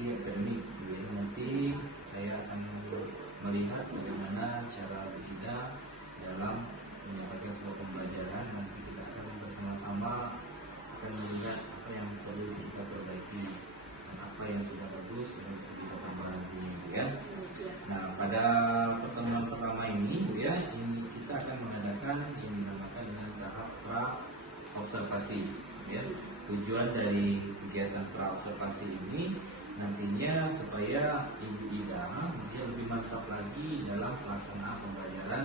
observasi akademik. Jadi nanti saya akan melihat bagaimana cara Ida dalam menyampaikan sebuah pembelajaran. Nanti kita akan bersama-sama akan melihat apa yang perlu kita perbaiki dan apa yang sudah bagus dan perlu kita tambah nantinya, ya. Nah, pada pertemuan pertama ini, ya, ini kita akan mengadakan yang dinamakan dengan tahap pra observasi, ya. Tujuan dari kegiatan pra observasi ini nantinya supaya Ibu Ida dia lebih mantap lagi dalam pelaksanaan pembelajaran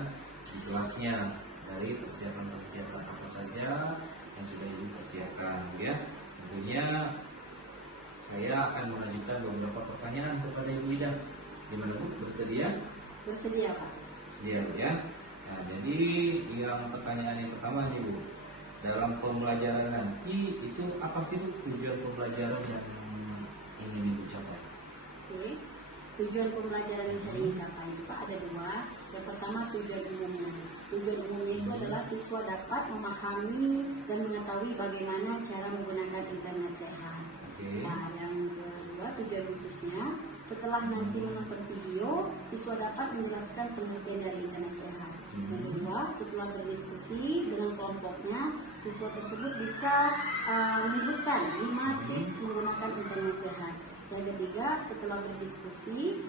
di kelasnya, dari persiapan-persiapan apa saja yang sudah Ibu persiapkan, ya. Tentunya saya akan mengajukan beberapa pertanyaan kepada Ibu Ida. Gimana Bu? Bersedia? Bersedia, Pak. Sedia, ya. Nah, jadi yang pertanyaan yang pertama nih Bu, dalam pembelajaran nanti itu apa sih Bu tujuan pembelajaran yang ingin Ibu capai? Oke. Tujuan pembelajaran yang saya ingin capai Pak ada dua. Yang pertama tujuan umumnya. Tujuan umumnya itu adalah siswa dapat memahami dan mengetahui bagaimana cara menggunakan internet sehat. Nah, yang kedua tujuan khususnya, setelah nanti menonton video, siswa dapat menjelaskan pengertian dari internet sehat. Yang kedua, setelah berdiskusi dengan kelompoknya, siswa tersebut bisa menyebutkan 5 tips menggunakan internet sehat. Yang ketiga, setelah berdiskusi,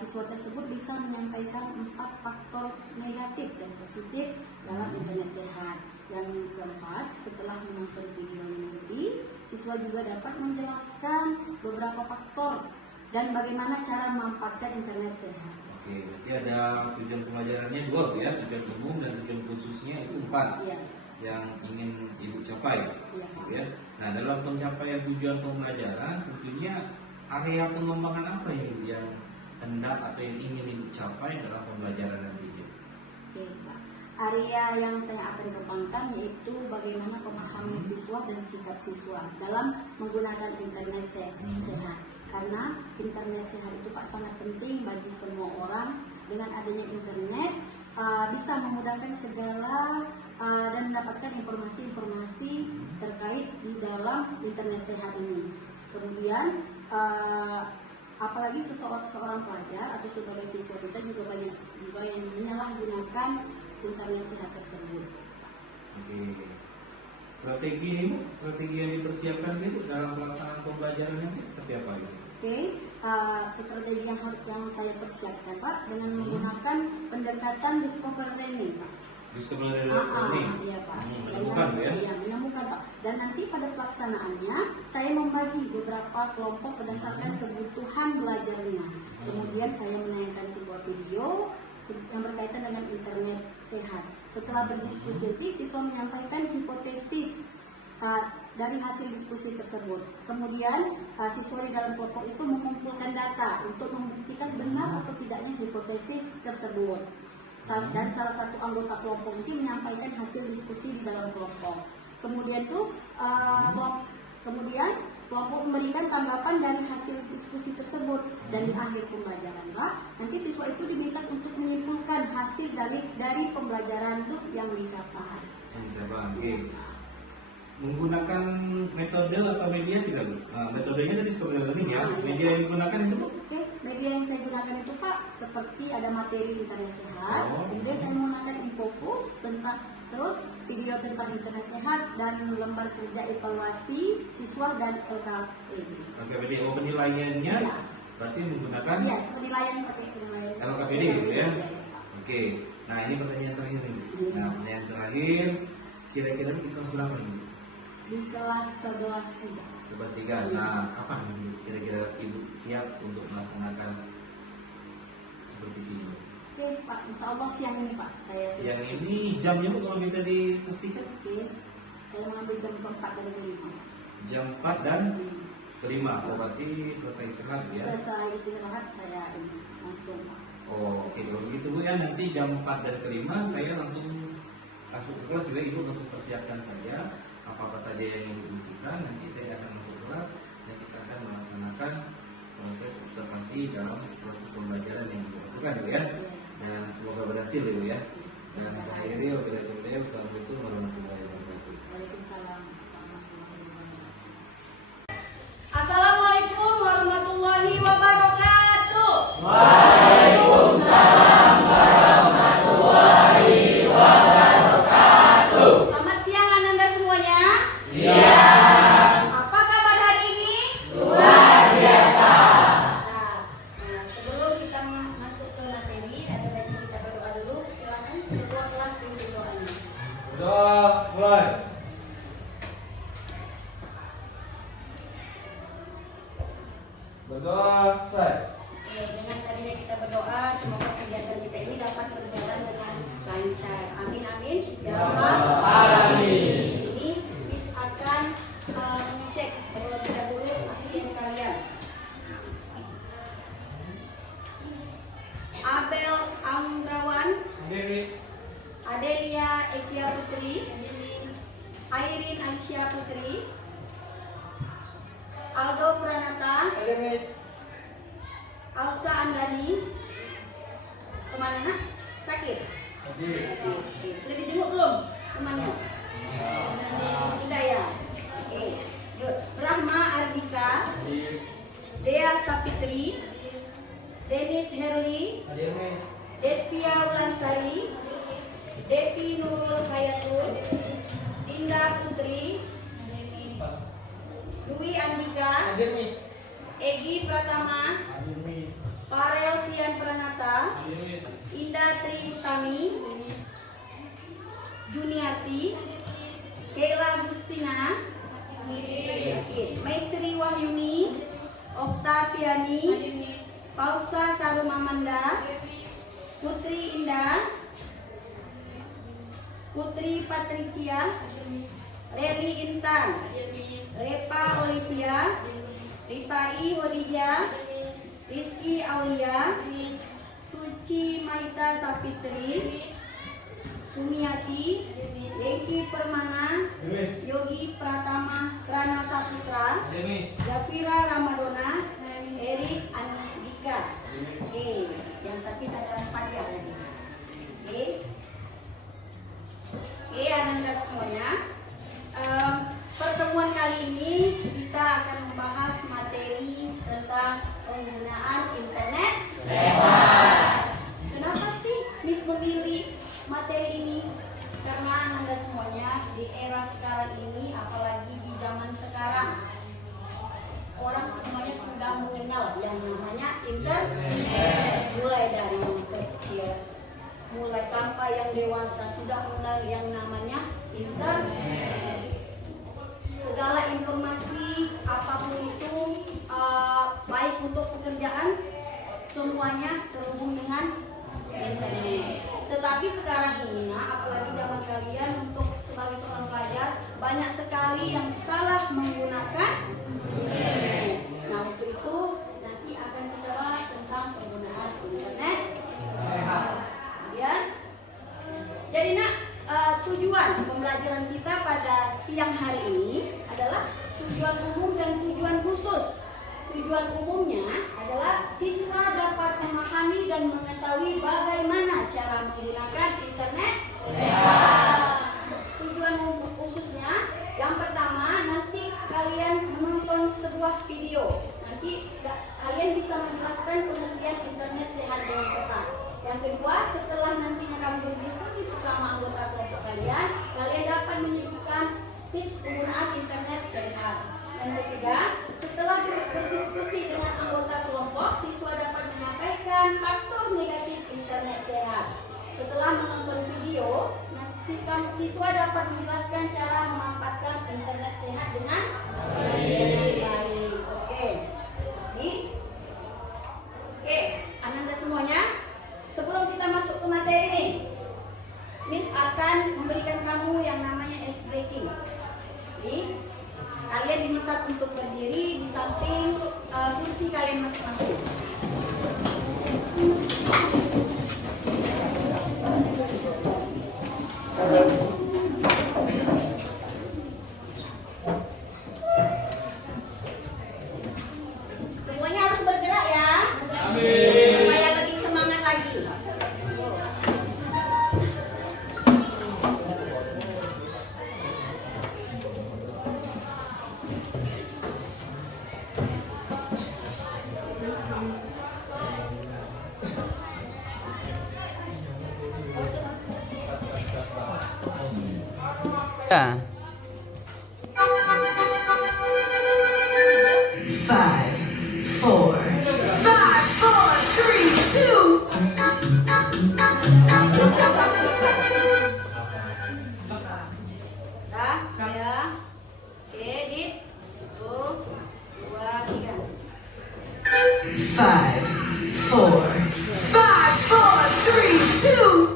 siswa tersebut bisa menyampaikan 4 faktor negatif dan positif dalam internet sehat. Yang keempat, setelah menonton video nanti, siswa juga dapat menjelaskan beberapa faktor dan bagaimana cara memanfaatkan internet sehat. Oke, berarti ada tujuan pembelajarannya dua, ya, tujuan umum dan tujuan khususnya itu 4 Iya. yang ingin Ibu capai, Iya. ya. Nah, dalam pencapaian tujuan pembelajaran tentunya area pengembangan apa yang hendak atau yang ingin Ibu capai dalam pembelajaran nanti? Oke, Pak. Area yang saya akan kembangkan yaitu bagaimana pemahaman siswa dan sikap siswa dalam menggunakan internet sehat. Karena internet sehat itu Pak sangat penting bagi semua orang. Dengan adanya internet bisa memudahkan segala dan mendapatkan informasi-informasi terkait di dalam internet sehat ini. Kemudian apalagi seorang pelajar atau sebagai siswa kita juga banyak juga yang menyalahgunakan internet sehat tersebut. Oke. Strategi yang dipersiapkan itu dalam pelaksanaan pembelajaran nanti seperti apa itu? Oke, strategi yang saya persiapkan Pak dengan menggunakan pendekatan discovery learning, Pak. Discovery learning. Iya Pak. Menemukan, ya? Iya, menemukan Pak. Dan nanti pada pelaksanaannya saya membagi beberapa kelompok berdasarkan kebutuhan belajarnya. Kemudian saya menayangkan sebuah video yang berkaitan dengan internet sehat. Setelah berdiskusi, siswa menyampaikan hipotesis dari hasil diskusi tersebut. Kemudian siswa di dalam kelompok itu mengumpulkan data untuk membuktikan benar atau tidaknya hipotesis tersebut. Dan salah satu anggota kelompok itu menyampaikan hasil diskusi di dalam kelompok. Kemudian kelompok memberikan tanggapan dari hasil diskusi tersebut. Dan di akhir pembelajaran Pak, nanti siswa itu diminta untuk menyimpulkan hasil dari pembelajaran itu yang dicapai. Oke. Menggunakan metode atau media tidak Bu? Metodenya tadi discovery learning, ya. Media yang digunakan itu Bu? Oke, media yang saya gunakan itu Pak seperti ada materi internet sehat. Kemudian saya menggunakan Infocus terus video tentang internet sehat dan lembar kerja evaluasi siswa dan LKPD. LKPD, penilaiannya Ya. berarti menggunakan penilaian pakai penilaian LKPD, ya. Oke. Nah, ini pertanyaan terakhir nih. Nah, pertanyaan terakhir, kira-kira di kelas berapa nih? Di kelas 11 11-3. Nah, kapan kira-kira Ibu siap untuk melaksanakan seperti sini? Oke Pak, insya Allah siang ini Pak. Siang ini jamnya Bu kalau bisa dipastikan? Oke, saya mengambil jam 4 dan 5. Jam 4 dan 5. Oh, berarti selesai istirahat, ya? Selesai istirahat saya langsung Pak. Oh, oke. Kalau begitu Bu, ya, nanti jam 4 dan 5 saya langsung ke kelas, ya. Ibu langsung persiapkan saja apa-apa saja yang Ibu butuhkan. Nanti saya akan masuk kelas dan kita akan melaksanakan proses observasi dalam proses pembelajaran yang dilakukan, ya. Dan semoga berhasil, Ibu, ya. Dan saya akhiri, wassalamualaikum warahmatullahi wabarakatuh. Waalaikumsalam warahmatullahi wabarakatuh. Assalamualaikum warahmatullahi Selamat siang Ananda semuanya. Siang. Apa kabar hari ini? Luar biasa. Nah, sebelum kita masuk ke materi, ada baiknya kita berdoa dulu. Silakan ketua kelas pimpin doanya. Doa mulai. Berdoa selesai. Oke, dengan tadinya kita berdoa, semoga kegiatan kita ini dapat berjalan dengan lancar. Amin amin. Ya Rabbal Alamin. Ini Miss akan mengecek terlebih dahulu asisten kalian. Abel Amrawan, Adelia Etia Putri, Airin Aisyah Putri, Aldo Pranata, Alsa Andani. Kemana nak? Sakit? Oke. Sudah dijenguk belum temannya? Sudah ya? Oke. Yuk. Rahma Ardika, Dea Sapitri, Dennis Herli, Despia Ulansari, Devi Nurul Hayatul, Dinda Putri, Dwi Andika, Egi Pratama, Parel Tian Pranata, Indah Tri Utami, Juniati, Kela Gustina, Maisri Wahyuni, Oktaviani, Pausa Sarum Amanda, Putri Indah, Putri Patricia, Leri Intan, Repa Olivia, Rifai Hodija, Rizky Aulia, Suci Maita Sapitri, Sumiati, Yengki Permana, Yogi Pratama Rana Saputra, Zafira Ramadona, Erik Andika. Yang sakit ada 4 ya lagi. Ananda semuanya. Pertemuan kali ini kita akan membahas materi tentang penggunaan internet sehat. Kenapa sih Miss memilih materi ini? Karena Ananda semuanya di era sekarang ini, apalagi di zaman sekarang, orang semuanya sudah mengenal yang namanya internet. Mulai dari yang kecil, mulai sampai yang dewasa sudah mengenal yang namanya internet. Segala informasi apapun itu, baik untuk pekerjaan, semuanya terhubung dengan internet. Tetapi sekarang ini, apalagi zaman kalian, untuk sebagai seorang pelajar, banyak sekali yang salah menggunakan internet. Nah, untuk itu nanti akan kita bahas tentang penggunaan internet. Jadi tujuan pembelajaran kita pada siang hari ini adalah tujuan umum dan tujuan khusus. Tujuan umumnya adalah siswa dapat memahami dan mengetahui bagaimana cara menggunakan internet sehat. Tujuan khususnya, yang pertama, nanti kalian menonton sebuah video. Nanti kalian bisa menjelaskan pengertian internet sehat dengan tepat. Yang kedua, setelah nantinya kami berdiskusi sesama anggota kelompok kalian dapat menyebutkan tips penggunaan internet sehat. Dan ketiga, setelah berdiskusi dengan anggota kelompok, siswa dapat menyampaikan faktor negatif internet sehat. Setelah menonton video, siswa dapat menjelaskan cara memanfaatkan internet sehat dengan baik. Oke, Ananda semuanya. Sebelum kita masuk ke materi nih, Miss akan memberikan kamu yang namanya ice breaking. Jadi, kalian diminta untuk berdiri di samping kursi kalian masing-masing. Semuanya harus bergerak ya. Supaya lebih semangat lagi. Ya. 5, 4, 3, 2. Dah, ya. Oke, Dit. 1, 2, 3. 5, 4, 3, 2.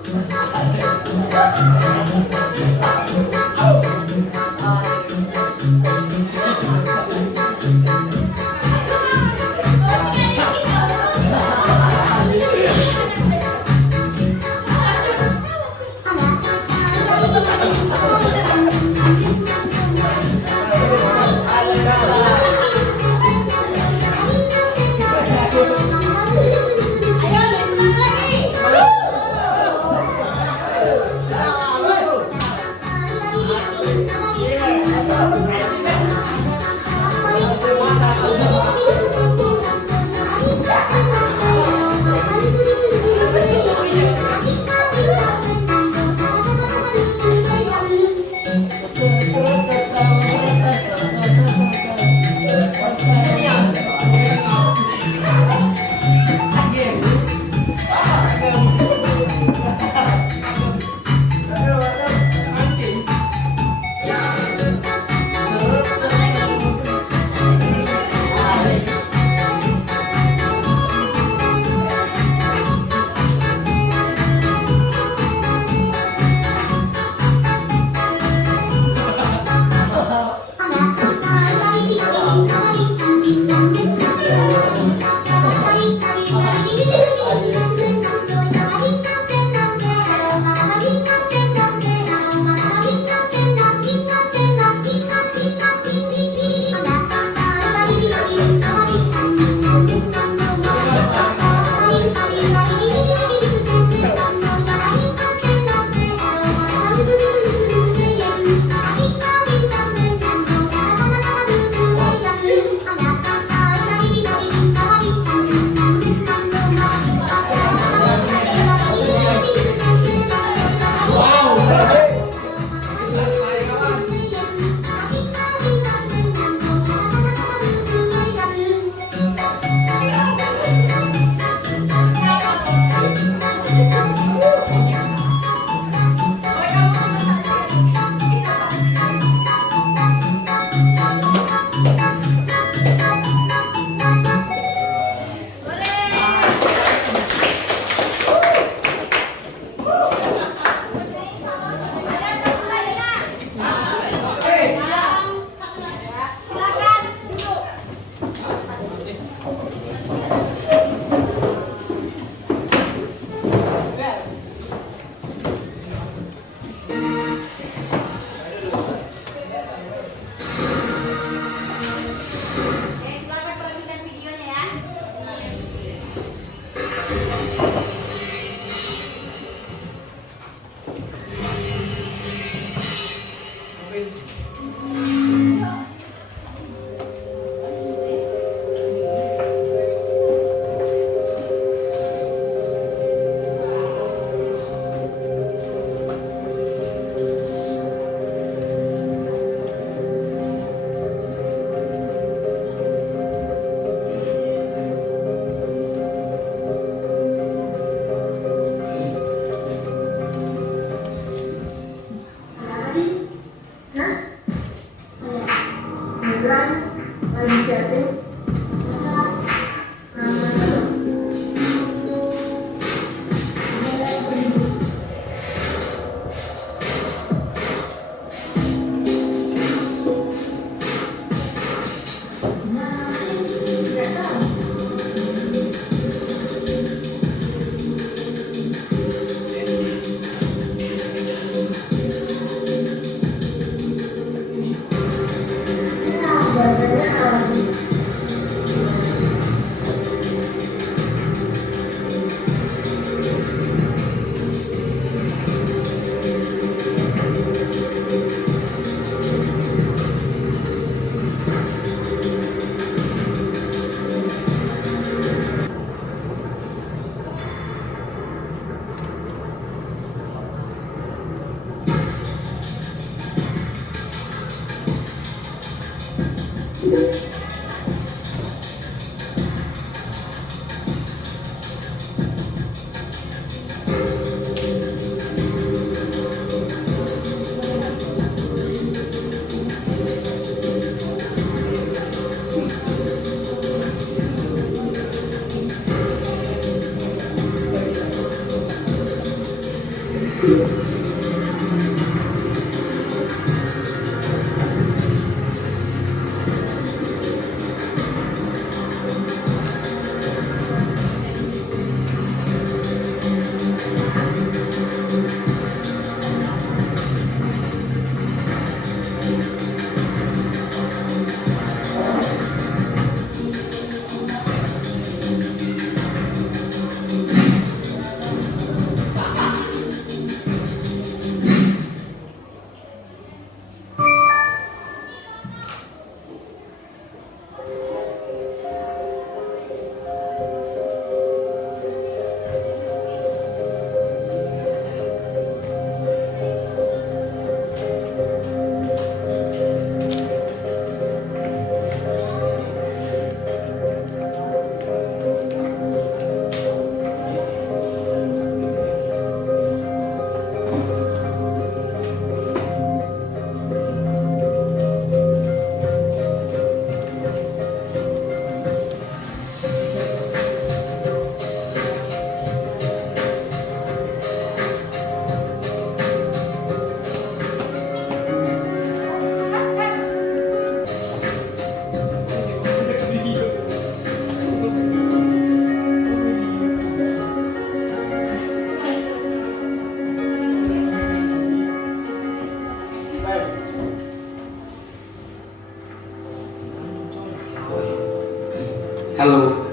Halo,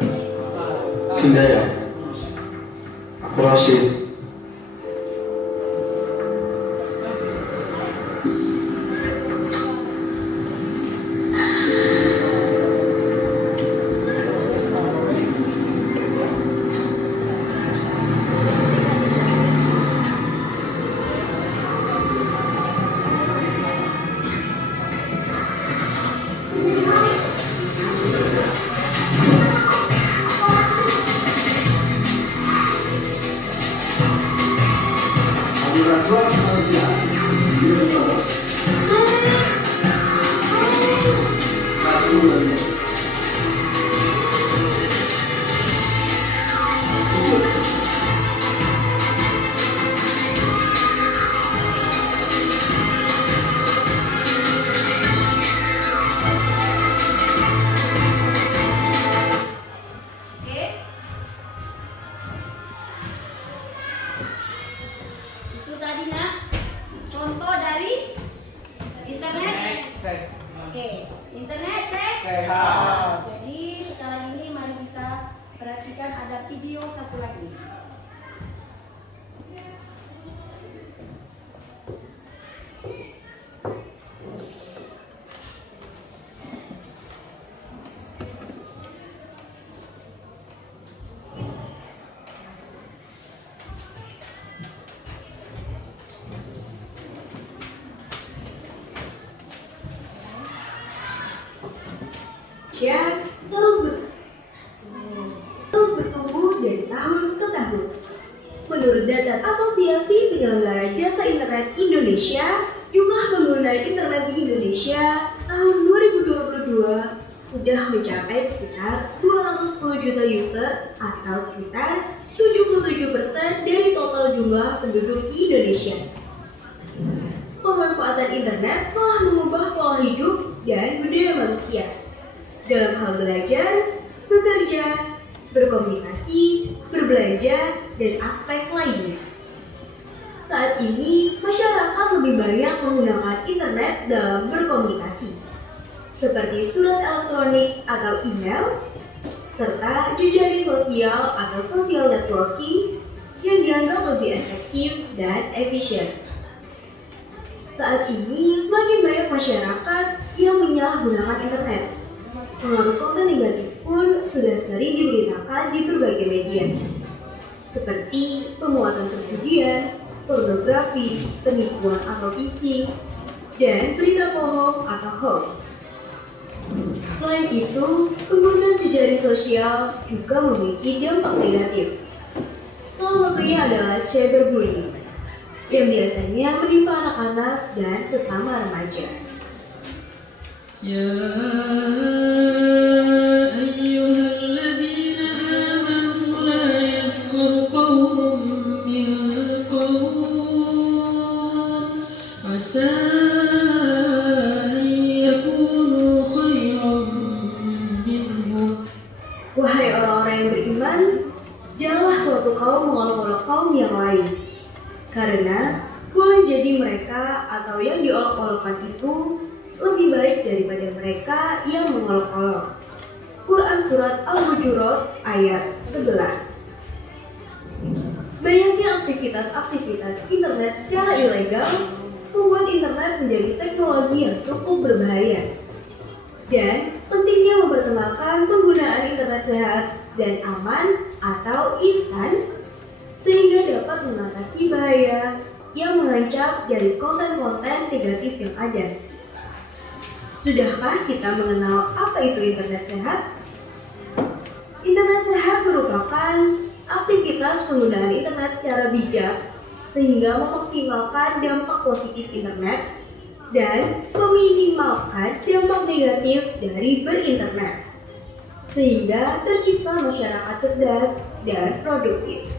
Hidayah. Aku Rashid. Oke. Itu tadi nak contoh dari internet. Oke, internet sehat. Jadi sekarang ini mari kita perhatikan ada video satu lagi. Ya, terus bertumbuh dari tahun ke tahun. Menurut data Asosiasi Penyelenggara Jasa Internet Indonesia, jumlah pengguna internet di Indonesia tahun 2022 sudah mencapai sekitar 210 juta user atau sekitar 77% dari total jumlah penduduk di Indonesia. Pemanfaatan internet telah mengubah pola hidup dan budaya manusia dalam hal belajar, bekerja, berkomunikasi, berbelanja, dan aspek lainnya. Saat ini, masyarakat lebih banyak menggunakan internet dalam berkomunikasi, seperti surat elektronik atau email, serta jejaring sosial atau social networking yang dianggap lebih efektif dan efisien. Saat ini, semakin banyak masyarakat yang menyalahgunakan internet. Pengaruh konten negatif pun sudah sering diberitakan di berbagai media, seperti pemuatan perjudian, pornografi, penipuan atau phishing, dan berita bohong atau hoax. Selain itu, penggunaan jejaring sosial juga memiliki dampak negatif. Salah satunya adalah cyberbullying, yang biasanya menimpa anak-anak dan sesama remaja. يا أيها الذين آمنوا لا يسخر قوم من قوم عسى أن يكونوا خيرا منهم. Wahai orang-orang yang beriman, janganlah suatu kaum mengolok-olok kaum yang lain, karena boleh jadi mereka atau yang diolok-olokkan itu lebih baik daripada mereka yang mengolok-olok. Quran Surat Al-Hujurat ayat 11. Banyaknya aktivitas-aktivitas internet secara ilegal membuat internet menjadi teknologi yang cukup berbahaya. Dan pentingnya memperkenalkan penggunaan internet sehat dan aman atau instan sehingga dapat mengatasi bahaya yang mengancam dari konten-konten negatif yang ada. Sudahkah kita mengenal apa itu internet sehat? Internet sehat merupakan aktivitas penggunaan internet secara bijak sehingga memaksimalkan dampak positif internet dan meminimalkan dampak negatif dari berinternet sehingga tercipta masyarakat cerdas dan produktif.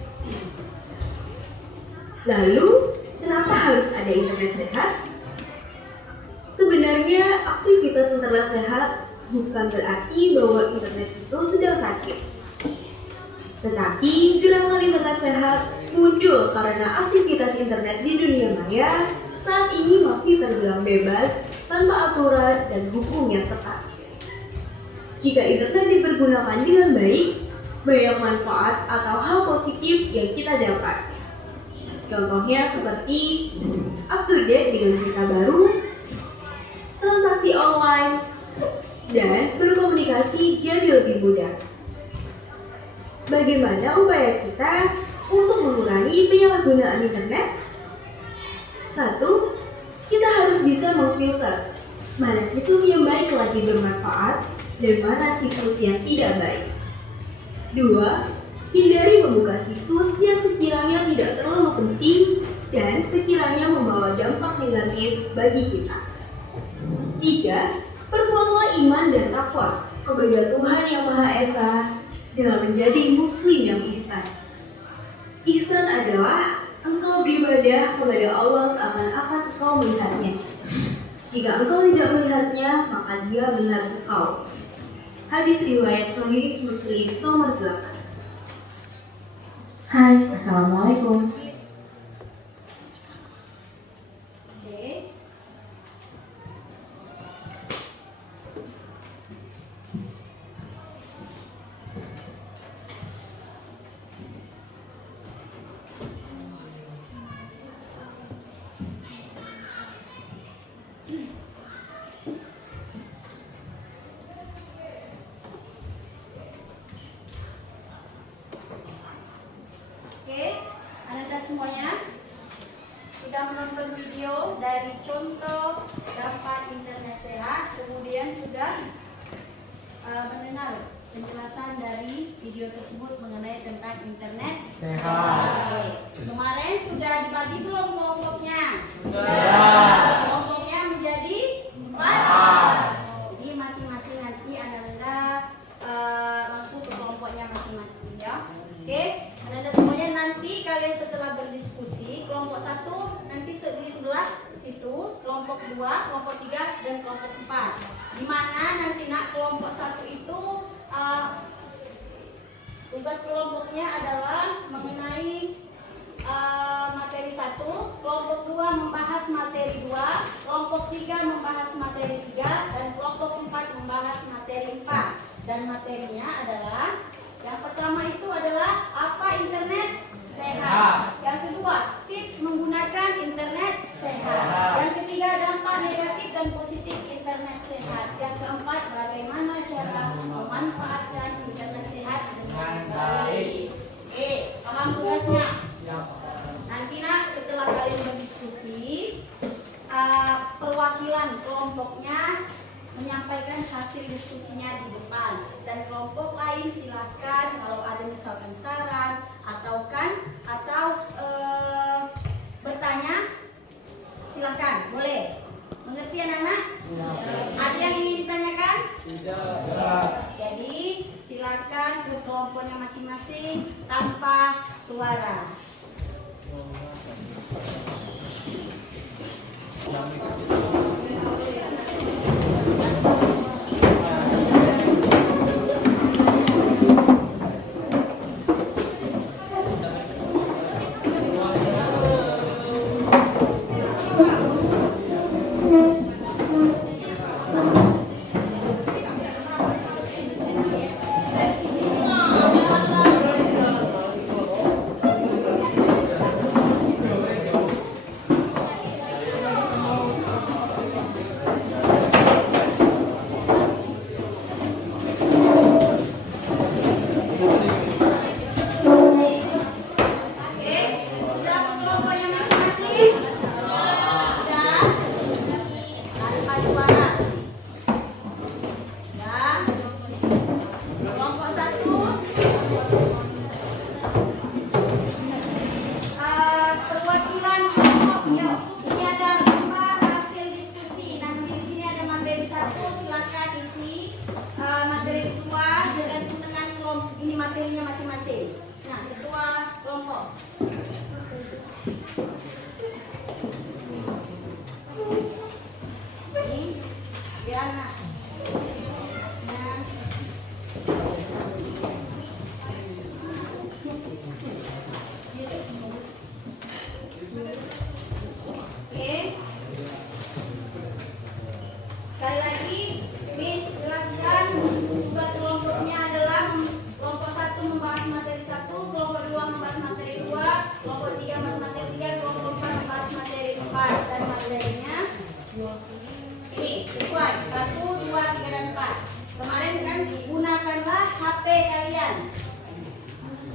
Lalu, kenapa harus ada internet sehat? Sebenarnya aktivitas internet sehat bukan berarti bahwa internet itu sedang sakit. Tetapi gerakan internet sehat muncul karena aktivitas internet di dunia maya saat ini masih terbilang bebas tanpa aturan dan hukum yang ketat. Jika internet dipergunakan dengan baik, banyak manfaat atau hal positif yang kita dapat. Contohnya seperti up to date dengan berita baru, transaksi online, dan berkomunikasi jadi lebih mudah. Bagaimana upaya kita untuk mengurangi penyalahgunaan internet? 1. Kita harus bisa memfilter mana situs yang baik lagi bermanfaat dan mana situs yang tidak baik. 2. Hindari membuka situs yang sekiranya tidak terlalu penting dan sekiranya membawa dampak negatif bagi kita. 3. Perkuatlah iman dan takwa kepada Tuhan Yang Maha Esa dengan menjadi Muslim yang ihsan. Ihsan adalah engkau beribadah kepada Allah seakan-akan engkau melihatnya. Jika engkau tidak melihatnya, maka Dia melihat engkau. Hadis riwayat Sahih Muslim nomor 8. Hai, Assalamualaikum. Anda semuanya sudah menonton video dari contoh dampak internet sehat, kemudian sudah mendengar penjelasan dari video tersebut mengenai tentang internet sehat. Kemarin sudah dibagi belum kelompoknya? Sudah. Kelompoknya menjadi 4. Jadi masing-masing nanti Anda langsung ke kelompoknya masing-masing ya. Oke, Anda semuanya nanti kalian setelah berdiskusi, kelompok 1 nanti di sebelah situ, kelompok 2, kelompok 3, dan kelompok 4. Di mana nanti kelompok 1 itu tugas kelompoknya adalah mengenai materi 1, kelompok 2 membahas materi 2, kelompok 3 membahas materi 3, dan kelompok 4 membahas materi 4. Dan materinya adalah yang pertama itu adalah apa internet sehat. Yang kedua, tips menggunakan internet sehat. Yang ketiga, dampak negatif dan positif internet sehat. Yang keempat, bagaimana cara memanfaatkan internet sehat dengan baik. Oke, paham tugasnya? Nanti setelah kalian berdiskusi, perwakilan kelompoknya menyampaikan hasil diskusinya di depan, dan kelompok lain silahkan kalau ada misalkan saran atau bertanya, silahkan, boleh. Mengerti anak-anak? Ada yang ingin ditanyakan? Tidak. Jadi silahkan ke kelompoknya masing-masing tanpa suara. Sekali lagi, Miss jelaskan Sesuai 1, 2, 3, dan 4. Kemarin kan gunakanlah HP kalian.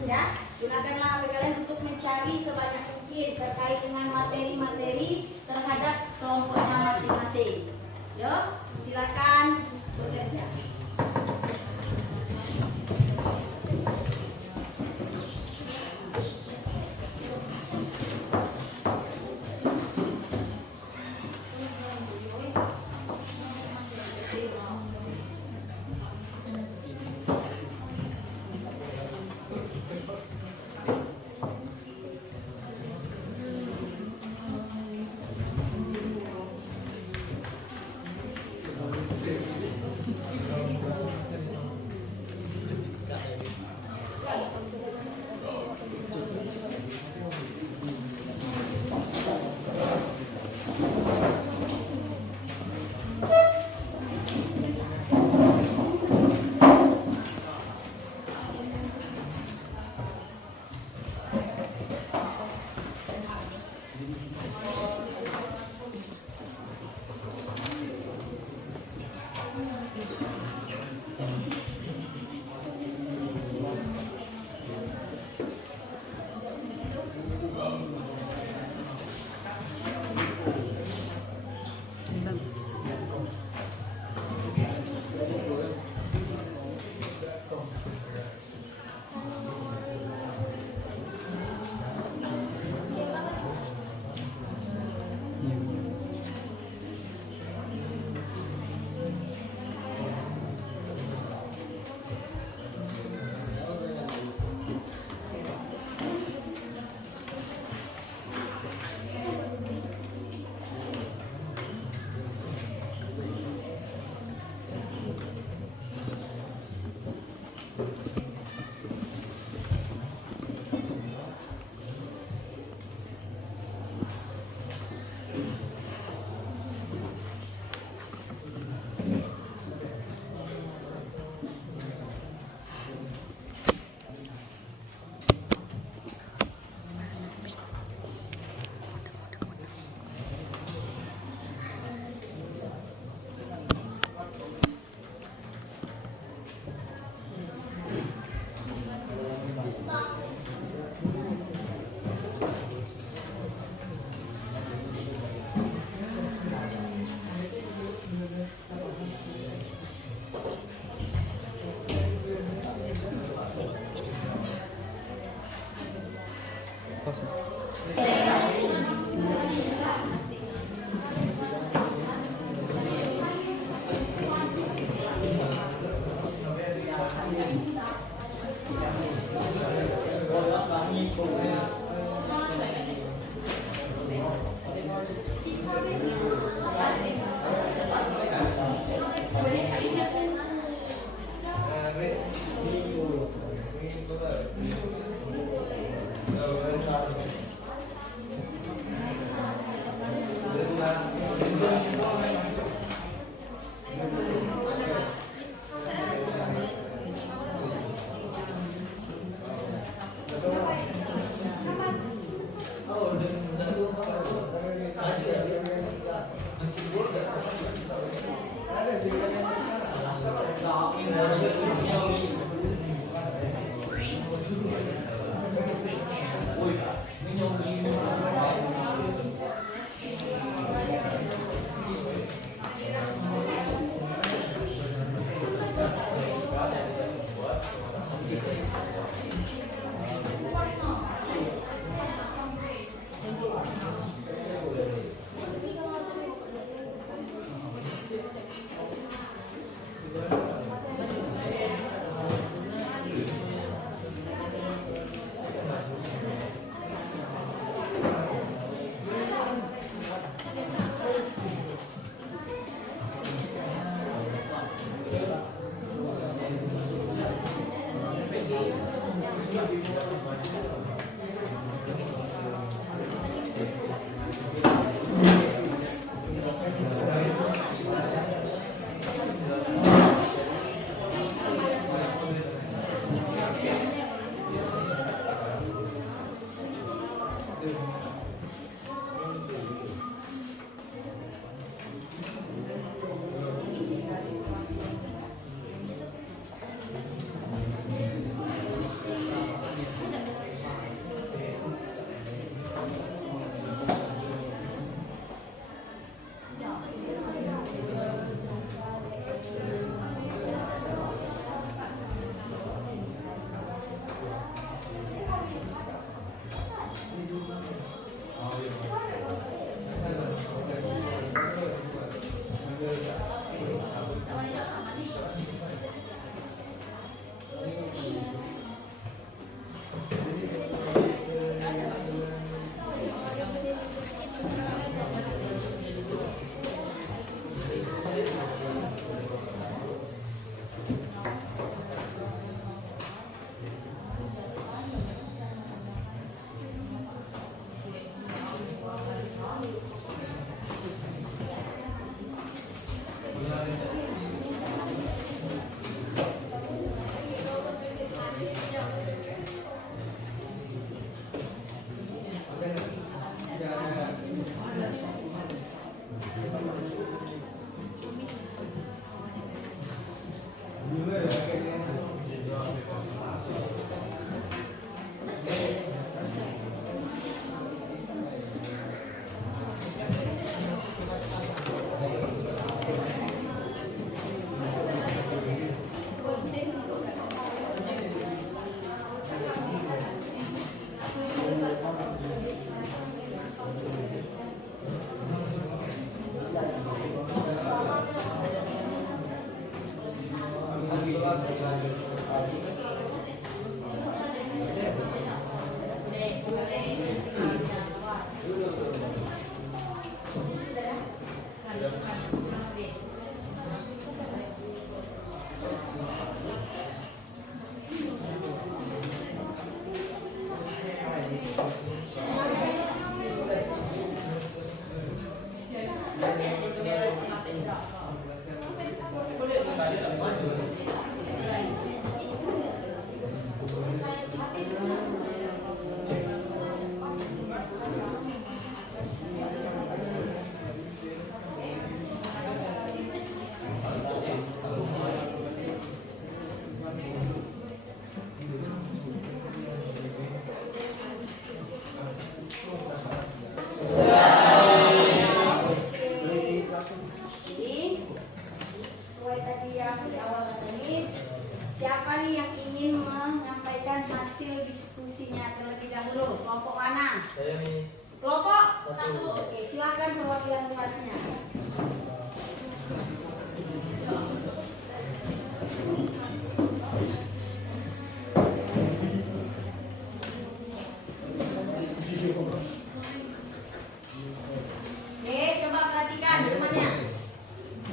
Ya, gunakanlah HP kalian untuk mencari sebanyak mungkin terkait dengan materi-materi terhadap kelompoknya masing-masing. Yuk, silakan bekerja.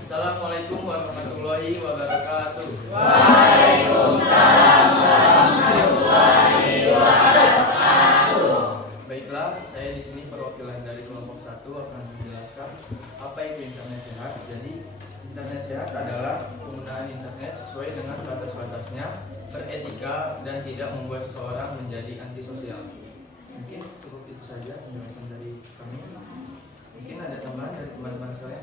Assalamualaikum warahmatullahi wabarakatuh. Waalaikumsalam warahmatullahi wabarakatuh. Baiklah, saya di sini perwakilan dari kelompok 1 akan menjelaskan apa itu internet sehat. Jadi, internet sehat adalah penggunaan internet sesuai dengan batas-batasnya, beretika dan tidak membuat seseorang menjadi antisosial. Mungkin cukup itu saja penjelasan dari kami. Mungkin ada tambahan dari teman-teman saya.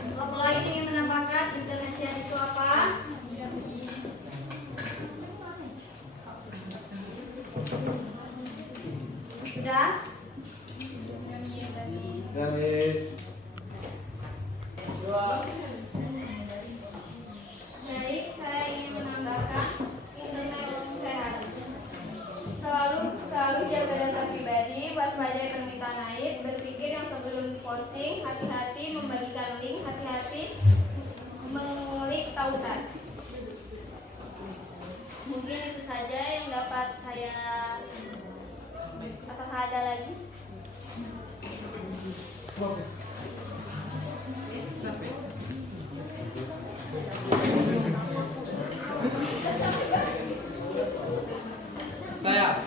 Kelompok lain ingin menambahkan internet sehat itu apa? Sudah? Baik, saya ingin menambahkan internet sehat. Selalu jaga data pribadi, waspadai permintaan aib, berpikir yang sebelum posting, hati-hati membagikan link, hati-hati mengulik tautan. Mungkin itu saja yang dapat saya. Apakah ada lagi? Saya.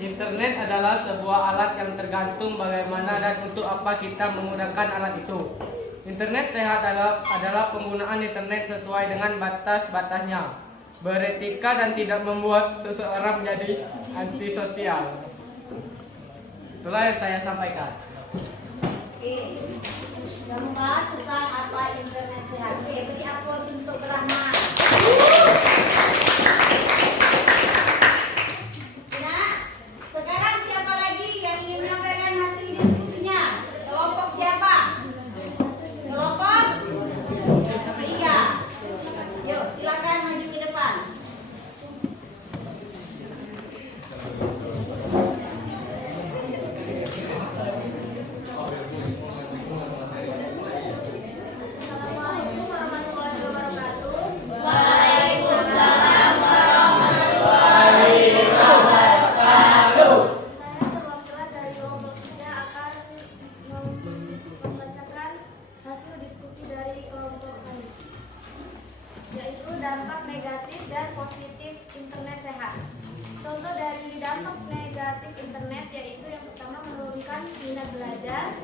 Internet adalah sebuah alat yang tergantung bagaimana dan untuk apa kita menggunakan alat itu. Internet sehat adalah penggunaan internet sesuai dengan batas-batasnya, beretika dan tidak membuat seseorang menjadi antisosial. Itulah yang saya sampaikan. Oke. Sudah membahas tentang apa internet sehat. Oke, beri aplaus untuk Rahman. Ya, sekarang siapa lagi yang ingin menyampaikan hasil diskusinya? Kelompok siapa? Kelompok 3. Yuk, silakan maju ke depan. belajar,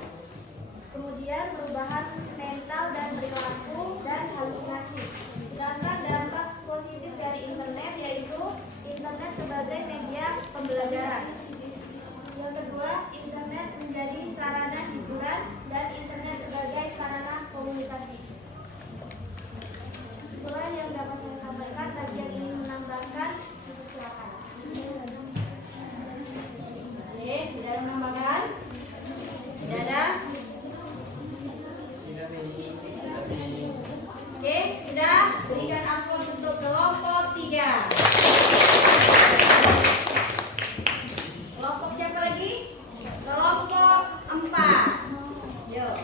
kemudian perubahan mental dan perilaku, dan halusinasi. Sedangkan dampak positif dari internet yaitu internet sebagai media pembelajaran. Yang kedua, internet menjadi sarana hiburan dan internet sebagai sarana komunikasi. Itulah yang dapat saya sampaikan. Bagi yang ingin menambahkan, silakan. Tidak ada menambahkan? Tidak ada? Oke, sudah. Berikan aplaus untuk kelompok 3. Kelompok siapa lagi? Kelompok 4. Yuk.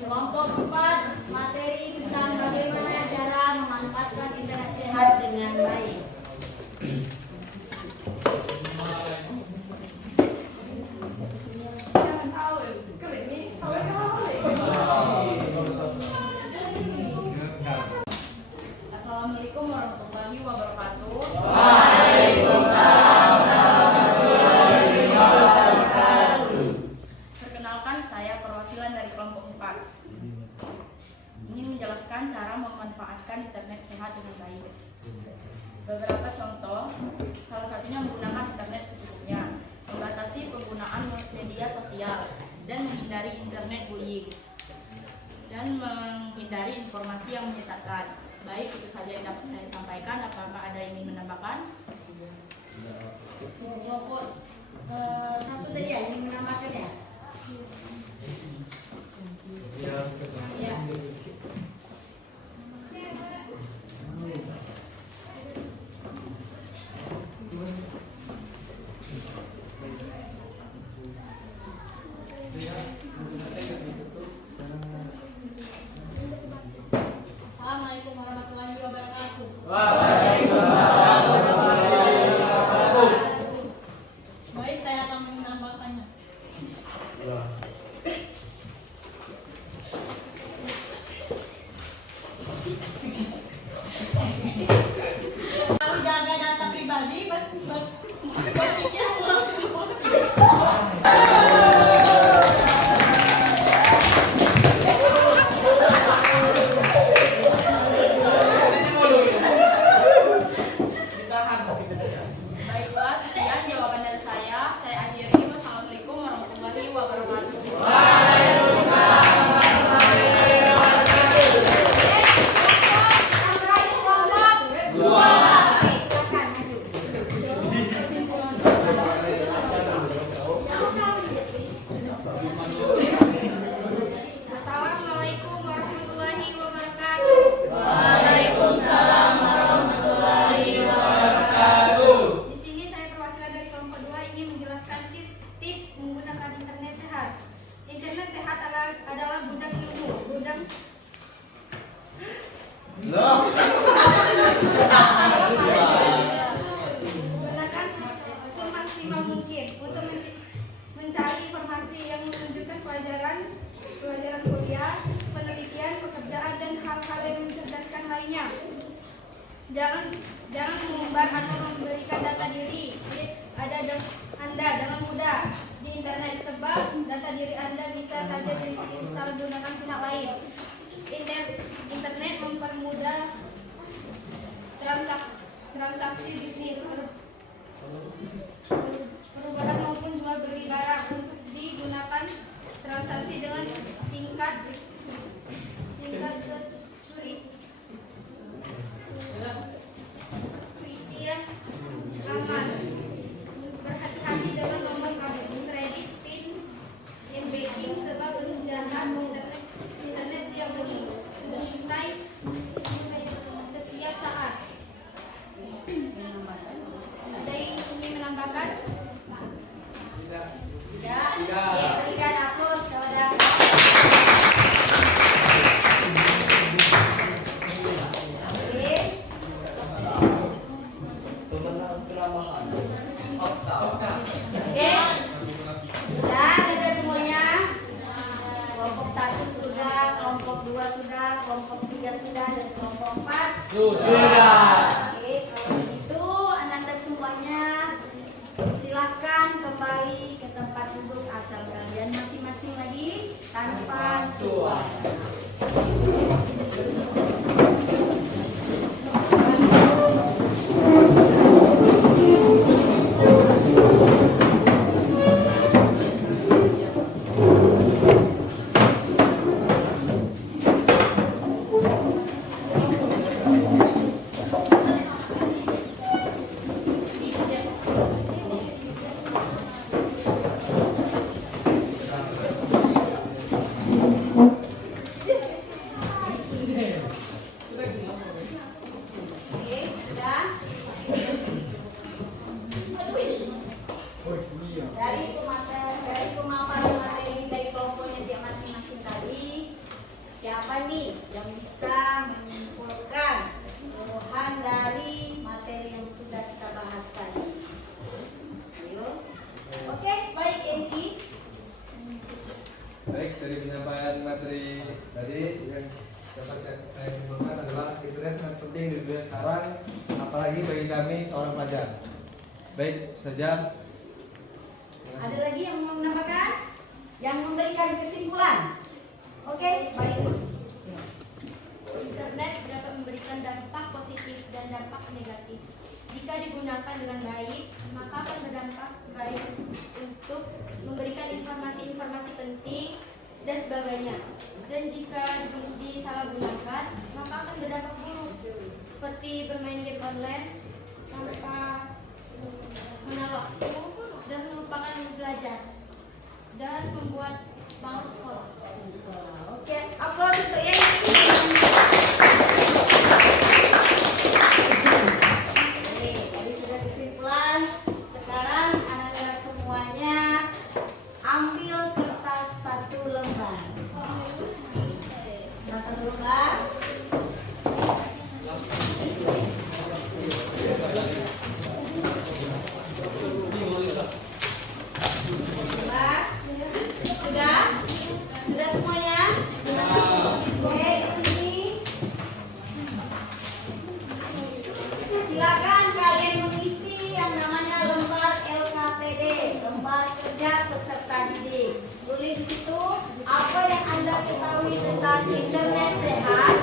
Kelompok 4, materi tentang bagaimana cara memanfaatkan internet sehat dengan baik. Assalamualaikum warahmatullahi wabarakatuh. Waalaikumsalam warahmatullahi wabarakatuh. Perkenalkan, saya perwakilan dari kelompok 4. Ingin menjelaskan cara memanfaatkan internet sehat dengan baik. Beberapa contoh, salah satunya menggunakan internet secukupnya, membatasi penggunaan media sosial, dan menghindari internet bullying, dan menghindari informasi yang menyesatkan. Baik, itu saja yang dapat saya sampaikan. Apakah ada yang ingin menambahkan? Kelompok 1 tadi ya, ingin menambahkan ya? Ya. Assalamualaikum warahmatullahi wabarakatuh. Waalaikumsalam warahmatullahi wabarakatuh. Baik, saya akan menambahkannya. Kalau jaga data pribadi, berpikir langsung positif. Baiklah, sekian jawaban dari saya. Saya akhiri. Wassalamualaikum warahmatullahi wabarakatuh. Waalaikumsalam warahmatullahi wabarakatuh. Kelompok 2. Silakan maju. Assalamualaikum warahmatullahi wabarakatuh. Waalaikumsalam warahmatullahi wabarakatuh. Di sini saya perwakilan dari kelompok 2 ingin menjelaskan tips menggunakan internet sehat. Internet sehat adalah gudang ilmu, gudang gunakan semaksimal mungkin untuk mencari informasi yang menunjukkan pelajaran kuliah, penelitian, pekerjaan, dan hal-hal yang mencerdaskan lainnya. Jangan mengumbar atau memberikan data diri Anda dengan mudah di internet, sebab data diri Anda bisa saja disalahgunakan pihak lain. Internet mempermudah transaksi bisnis, perubahan maupun jual beli barang untuk digunakan transaksi dengan tingkat security aman. Berhati-hati dengan nomor kredit, PIN, m-banking, sebab penjahat internet siap mengintai setiap saat. Ada yang ingin menambahkan? Tidak. Ya, berikan aplaus kepada Dari pemaparan materi dari kelompoknya dia masing-masing tadi, siapa nih yang bisa menyimpulkan keseluruhan dari materi yang sudah kita bahas tadi? Ayo. Oke, baik Eki. Baik, dari penyampaian materi tadi yang dapat saya simpulkan adalah internet sangat penting di dunia sekarang, apalagi bagi kami seorang pelajar. Baik, saja. Ada lagi yang mau menambahkan? Yang memberikan kesimpulan? Oke, baik. Internet dapat memberikan dampak positif dan dampak negatif. Jika digunakan dengan baik, maka akan berdampak baik untuk memberikan informasi-informasi penting dan sebagainya. Dan jika disalahgunakan, maka akan berdampak buruk, seperti bermain game online tanpa mengenal waktu dan melupakan belajar dan membuat malas sekolah. Oke, aplaus untuk Eki. Tadi sudah kesimpulan. Sekarang anak-anak semuanya ambil kertas 1 lembar. Kertas 1 lembar. Sudah semuanya? Oke, di sini. Silakan kalian mengisi yang namanya lembar LKPD, lembar kerja peserta didik. Tulis di situ apa yang Anda ketahui tentang internet sehat.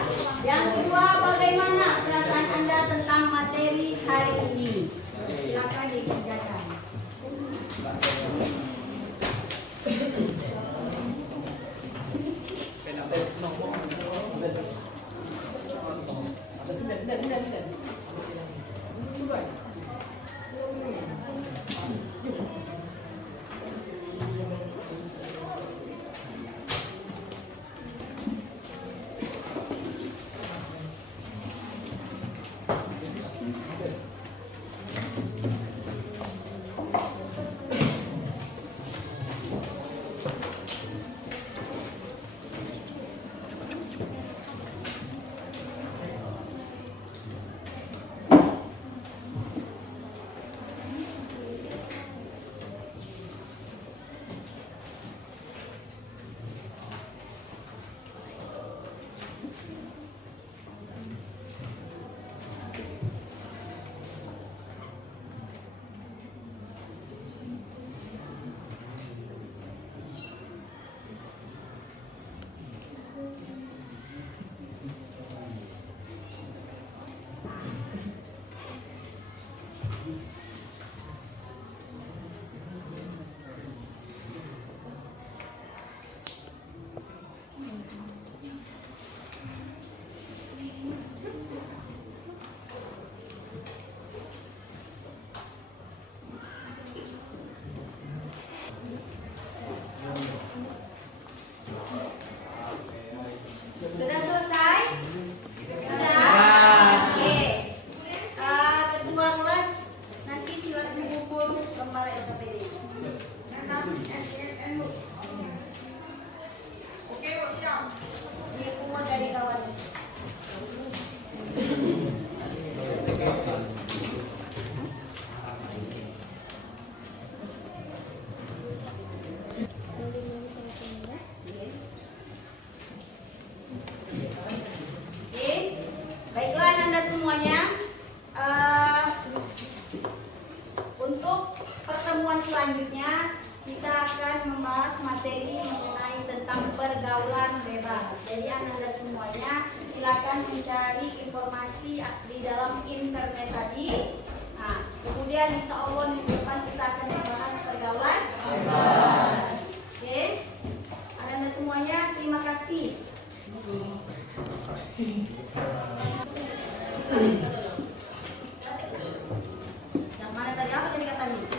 Yang kedua, bagaimana perasaan Anda tentang materi hari ini. Silakan dikerjakan. Sudah selesai? Sudah? Oke. Ketua kelas nanti silakan mengumpul lembar LKPD. Oke, siap. Dikumut dari kawan. Baiklah Anda semuanya, untuk pertemuan selanjutnya kita akan membahas materi mengenai tentang pergaulan bebas. Jadi Anda semuanya silakan mencari informasi di dalam internet tadi. Nah, kemudian insya Allah minggu depan kita akan membahas pergaulan bebas. Oke, Anda semuanya terima kasih. Yang mana tadi apa tadi kata Miss?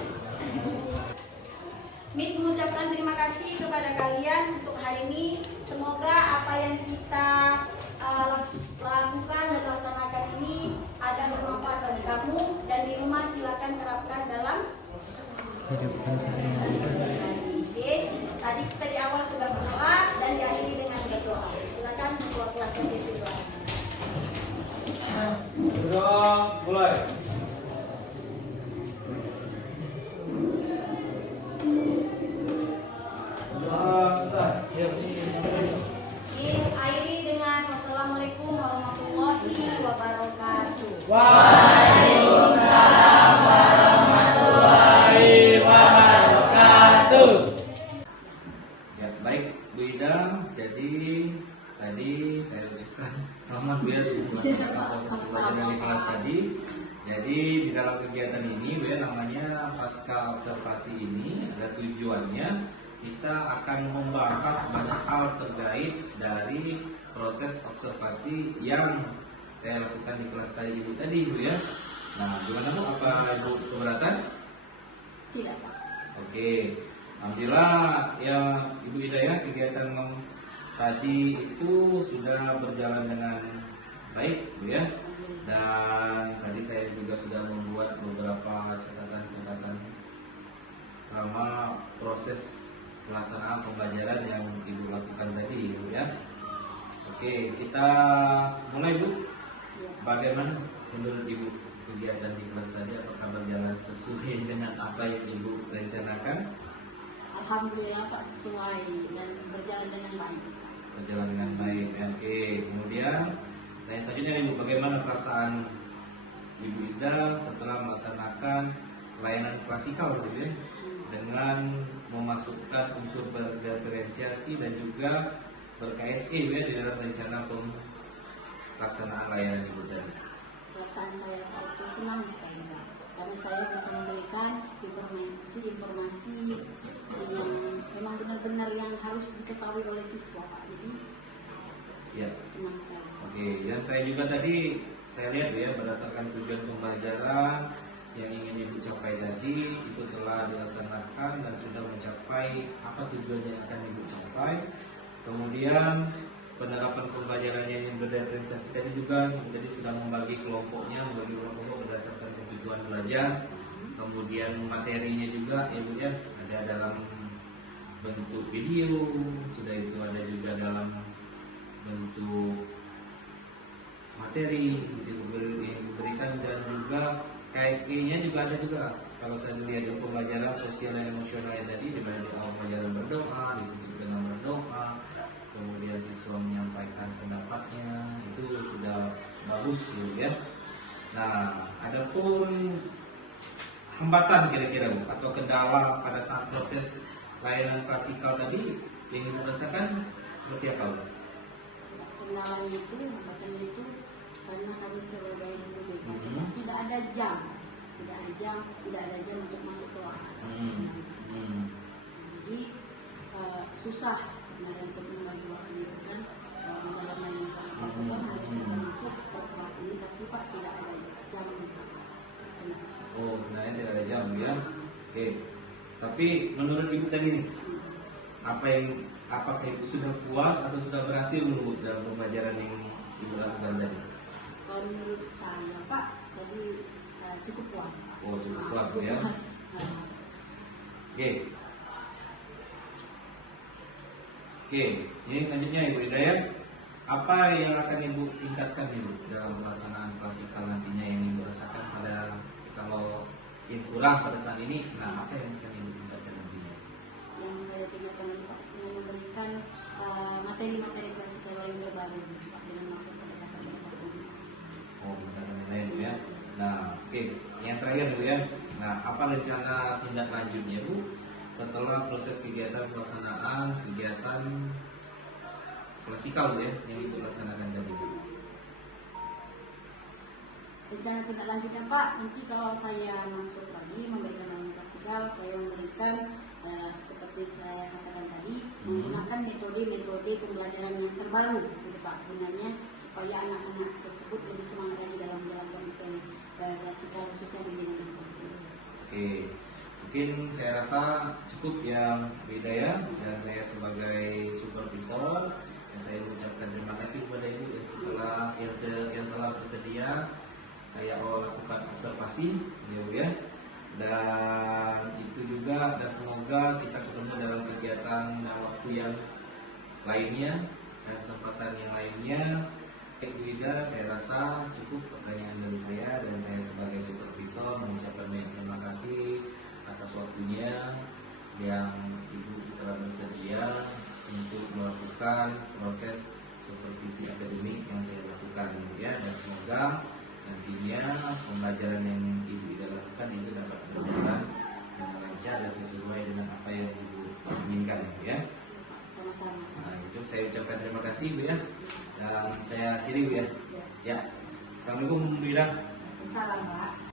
Miss mengucapkan terima kasih kepada kalian untuk hari ini. Semoga apa yang kita lakukan dan laksanakan ini ada bermanfaat bagi kamu. akan terapkan dalam kehidupan sehari-hari. Oke, tadi kita di awal sudah berdoa dan diakhiri dengan berdoa. Silakan ketua kelas berdoa. Berdoa mulai. Diakhiri dengan wassalamualaikum warahmatullahi wabarakatuh. Waalaikumsalam warahmatullahi wabarakatuh. Ya, baik Bu Ida, jadi tadi saya ucapkan selamat Bu ya melaksanakan proses pembelajaran di kelas tadi. Jadi di dalam kegiatan ini Bu ya, namanya pasca observasi ini ada tujuannya kita akan membahas banyak hal terkait dari proses observasi yang saya lakukan di kelas saya Ibu tadi Bu ya. Nah, gimana Bu? Apa Ibu keberatan? Tidak, Pak. Oke, alhamdulillah ya Ibu Ida ya, kegiatan tadi itu sudah berjalan dengan baik Bu ya. Dan tadi saya juga sudah membuat beberapa catatan-catatan selama proses pelaksanaan pembelajaran yang Ibu lakukan tadi Bu ya. Oke, kita mulai Bu. Bagaimana menurut Ibu kegiatan di kelas tadi, apakah berjalan sesuai dengan apa yang Ibu rencanakan? Alhamdulillah Pak, sesuai dan berjalan dengan baik. Berjalan dengan baik. Oke, kemudian tanya selanjutnya Ibu, bagaimana perasaan Ibu Ida setelah melaksanakan layanan klasikal gitu ya, dengan memasukkan unsur berdiferensiasi dan juga ber-KSE ya di dalam rencana pelaksanaan layanan Ibu tadi? Perasaan saya Pak itu senang sekali Pak, karena saya bisa memberikan informasi yang memang benar-benar yang harus diketahui oleh siswa Pak. Jadi ya, senang sekali. Oke, dan saya juga tadi saya lihat ya, berdasarkan tujuan pembelajaran yang ingin Ibu capai tadi itu telah dilaksanakan dan sudah mencapai apa tujuan yang akan Ibu capai. Kemudian penerapan pembelajaran yang berdiferensiasi tadi juga jadi sudah membagi kelompok berdasarkan kebutuhan belajar. Kemudian materinya juga Ibu ya, ada dalam bentuk video, sudah itu ada juga dalam bentuk materi diberikan, dan juga KSE-nya juga ada juga. Kalau saya lihat di pembelajaran sosial dan emosional yang tadi, di mana pembelajaran berdoa, ditutup dengan berdoa, kemudian siswa menyampaikan pendapatnya, itu sudah bagus ya. Nah, adapun hambatan kira-kira Bu, atau kendala pada saat proses layanan klasikal tadi yang Ibu rasakan seperti apa Bu? Kendalanya itu, hambatannya itu karena kami sebagai guru tidak ada jam untuk masuk kelas. Jadi susah sebenarnya untuk membagi waktu itu kan. Dalam layanan klasikal itu kan harus masuk ke kelas ini, tapi Pak tidak ada jam. Oh, sebenarnya tidak ada jam ya. Oke. Tapi menurut Ibu tadi nih, apakah Ibu sudah puas atau sudah berhasil Bu dalam pembelajaran yang Ibu lakukan tadi? Kalau menurut saya Pak, tadi cukup puas. Oh, cukup puas ya. Oke, ini selanjutnya Ibu Ida ya. Apa yang akan Ibu tingkatkan Ibu dalam pelaksanaan klasikal nantinya yang Ibu rasakan pada, kalau yang kurang pada saat ini, nah apa yang akan Ibu tingkatkan nantinya? Yang saya tingkatkan Pak, yang memberikan materi-materi klasikal yang terbaru Pak, dengan melakukan pendekatan publik. Oh, pendekatan lain Bu ya. Nah, oke. Yang terakhir Bu ya. Nah, apa rencana tindak lanjutnya Bu setelah proses kegiatan pelaksanaan kegiatan klasikal Bu ya yang Ibu laksanakan tadi? Rencana tindak lanjutnya Pak, nanti kalau saya masuk lagi memberikan layanan klasikal, saya memberikan seperti saya katakan tadi, menggunakan metode-metode pembelajaran yang terbaru gitu Pak, gunanya supaya anak-anak tersebut lebih semangat lagi dalam menjalankan materi klasikal khususnya di bidang edukasi. Oke, mungkin saya rasa cukup yang beda ya, dan saya sebagai supervisor dan saya mengucapkan terima kasih kepada Ibu yang telah bersedia saya lakukan observasi ya Bu ya. dan itu juga, dan semoga kita ketemu dalam kegiatan waktu yang lainnya dan kesempatan yang lainnya. Ibu Ida, saya rasa cukup pertanyaan dari saya, dan saya sebagai supervisor mengucapkan banyak terima kasih atas waktunya yang Ibu telah bersedia untuk melakukan proses supervisi akademik yang saya lakukan ya, dan semoga nantinya pembelajaran yang Ibu Ida lakukan itu dapat berjalan dengan lancar dan sesuai dengan apa yang Ibu inginkan ya. Sama-sama. Nah, itu saya ucapkan terima kasih Bu ya, dan saya akhiri Bu ya. Ya, assalamualaikum Bu Ida. Salam Pak.